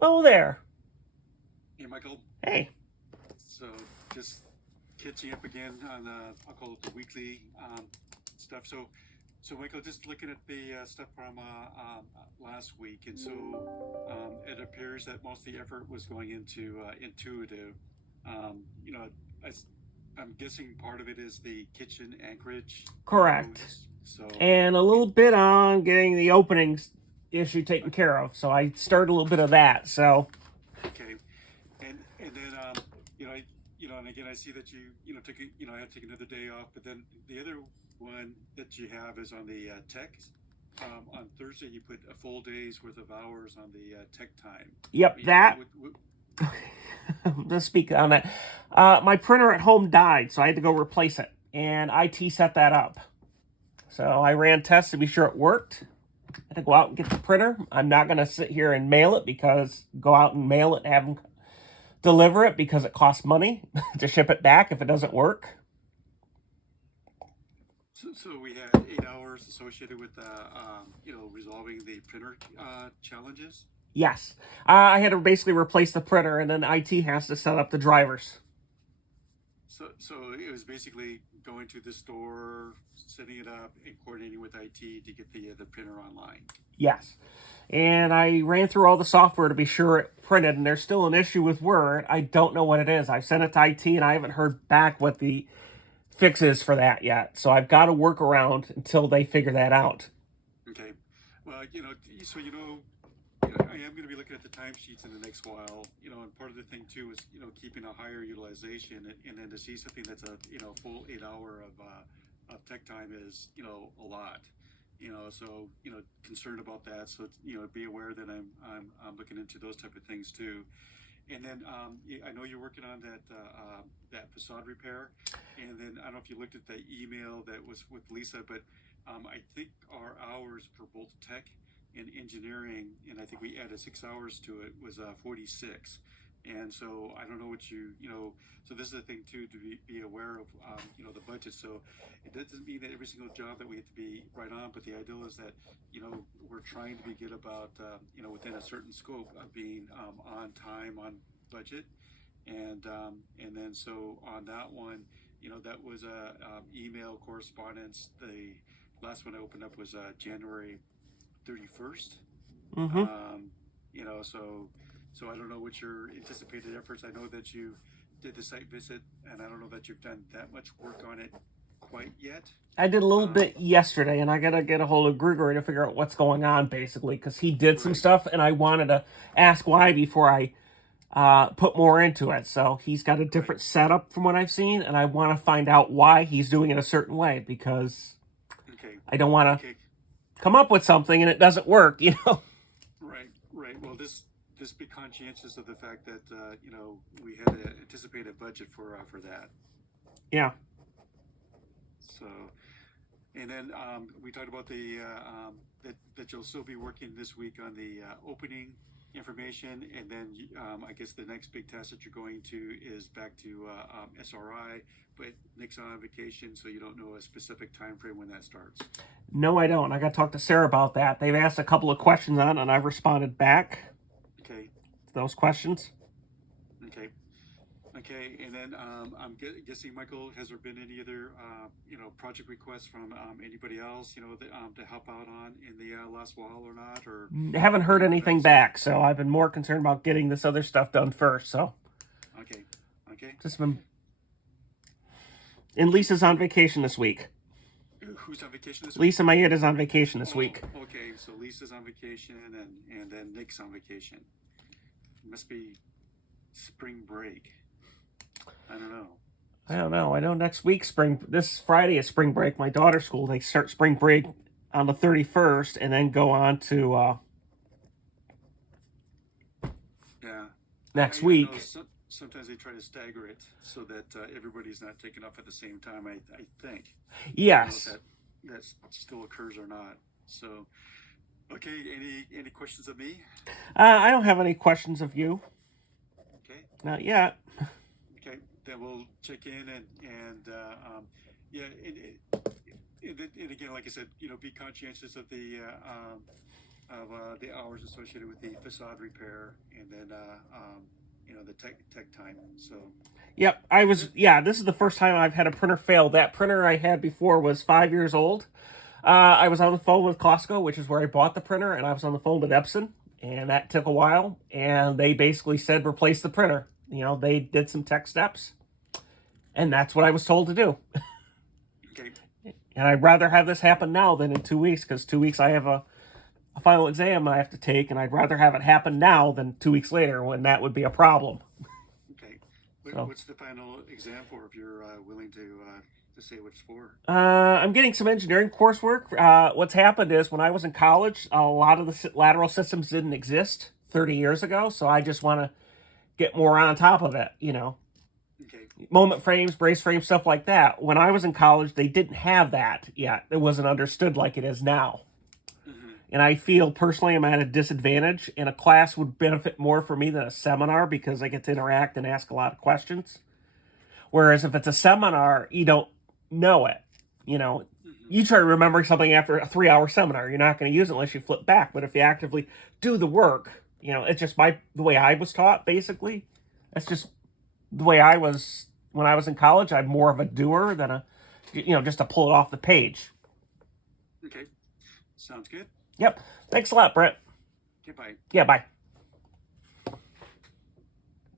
Oh, there. Hey, Michael. Hey. So just catching up again on I'll call it the weekly stuff. So Michael, just looking at the stuff from last week, and so it appears that most of the effort was going into intuitive. You know, I, am guessing part of it is the kitchen anchorage. Correct. So And a little bit on getting the openings issue taken care of. So I started a little bit of that. So okay, and then and again I see that you took I had to take another day off, but then the other one that you have is on the tech. On Thursday, you put a full day's worth of hours on the tech time. yep, that. Let's speak on that. My printer at home died, so I had to go replace it, and IT set that up. So I ran tests to be sure it worked. I had to go out and get the printer. I'm not going to sit here and mail it because go out and mail it and have them deliver it because it costs money to ship it back if it doesn't work. So we had 8 hours associated with resolving the printer challenges. Yes. I had to basically replace the printer, and then IT has to set up the drivers. So it was basically going to the store, setting it up, and coordinating with IT to get the printer online. Yes. And I ran through all the software to be sure it printed, and there's still an issue with Word. I don't know what it is. I've sent it to IT, and I haven't heard back what the fix is for that yet. So I've got to work around until they figure that out. Okay. Well, so I am going to be looking at the timesheets in the next while, and part of the thing too is, keeping a higher utilization, and then to see something that's a, full 8 hour of tech time is, a lot, so, concerned about that. So, be aware that I'm looking into those type of things too. And then I know you're working on that facade repair, and then I don't know if you looked at the email that was with Lisa, but I think our hours for both tech and engineering, and I think we added 6 hours to it, was 46. And so I don't know what so this is the thing too, to be aware of, the budget. So it doesn't mean that every single job that we have to be right on, but the ideal is that, we're trying to be good about, within a certain scope of being on time, on budget. And then so on that one, that was a email correspondence. The last one I opened up was January 31st. Mm-hmm. So I don't know what your anticipated efforts. I know that you did the site visit, and I don't know that you've done that much work on it quite yet. I did a little bit yesterday, and I got to get a hold of Gregory to figure out what's going on, basically, because he did some stuff, and I wanted to ask why before I put more into it. So he's got a different setup from what I've seen, and I want to find out why he's doing it a certain way, because I don't want to come up with something and it doesn't work, Right. Well, this be conscientious of the fact that we had an anticipated budget for that. Yeah. So, and then we talked about the that you'll still be working this week on the opening information, and then I guess the next big test that you're going to is back to SRI, but Nick's on vacation, so you don't know a specific time frame when that starts. No, I don't. I got to talk to Sarah about that. They've asked a couple of questions on it, and I've responded back. Okay. To those questions. Okay, and then I'm guessing, Michael, has there been any other project requests from anybody else to help out on in the last while or not? Or haven't heard anything back, so I've been more concerned about getting this other stuff done first. So okay, just been. And Lisa's on vacation this week. Who's on vacation this week? Lisa Mead is on vacation this week. Okay, so Lisa's on vacation, and then Nick's on vacation. It must be spring break. I don't know. I know next week, this Friday is spring break. My daughter's school, they start spring break on the 31st and then go on to next week. Sometimes they try to stagger it so that everybody's not taken off at the same time, I think. Yes. That still occurs or not. So, okay, any questions of me? I don't have any questions of you. Okay. Not yet. Okay, then we'll check in and again, like I said, be conscientious of the of the hours associated with the facade repair, and then the tech time. So Yep, this is the first time I've had a printer fail. That printer I had before was 5 years old. I was on the phone with Costco, which is where I bought the printer, and I was on the phone with Epson, and that took a while, and they basically said replace the printer. They did some tech steps, and that's what I was told to do. okay, And I'd rather have this happen now than in 2 weeks, because 2 weeks I have a final exam I have to take, and I'd rather have it happen now than 2 weeks later, when that would be a problem. okay. So, What's the final exam for, if you're willing to say what it's for? I'm getting some engineering coursework. What's happened is when I was in college, a lot of the lateral systems didn't exist 30 years ago, so I just want to get more on top of it, Okay. Moment frames, brace frames, stuff like that. When I was in college, they didn't have that yet. It wasn't understood like it is now. Mm-hmm. And I feel personally I'm at a disadvantage, and a class would benefit more for me than a seminar because I get to interact and ask a lot of questions. Whereas if it's a seminar, you don't know it. Mm-hmm. You try to remember something after a 3-hour seminar. You're not going to use it unless you flip back. But if you actively do the work, it's just the way I was taught, basically. That's just the way I was when I was in college. I'm more of a doer than just to pull it off the page. Okay. Sounds good. Yep. Thanks a lot, Brent. Okay, bye. Yeah, bye.